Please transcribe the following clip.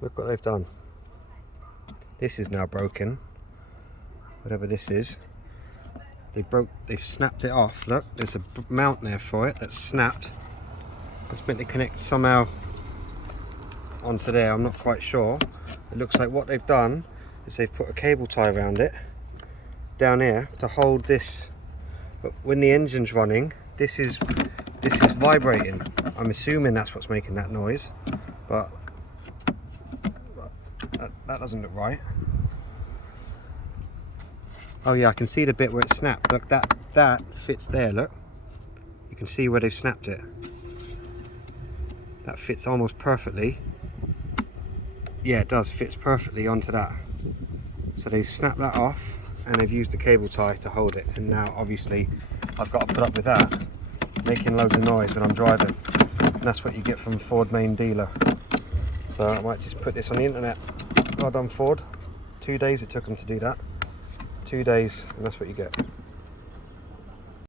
Look what they've done. This is now broken, whatever this is. They've snapped it off. Look, there's a mount there for it that's snapped. It's meant to connect somehow onto there, I'm not quite sure. It looks like what they've done is they've put a cable tie around it down here to hold this, but when the engine's running, this is vibrating. I'm assuming that's what's making that noise, but that doesn't look right. Oh yeah, I can see the bit where it snapped. Look, that fits there, look. You can see where they've snapped it. That fits almost perfectly. Yeah, it does, fits perfectly onto that. So they've snapped that off and they've used the cable tie to hold it. And now obviously I've got to put up with that, making loads of noise when I'm driving. And that's what you get from Ford main dealer. So I might just put this on the internet. Well done, Ford. 2 days it took them to do that. 2 days, and that's what you get.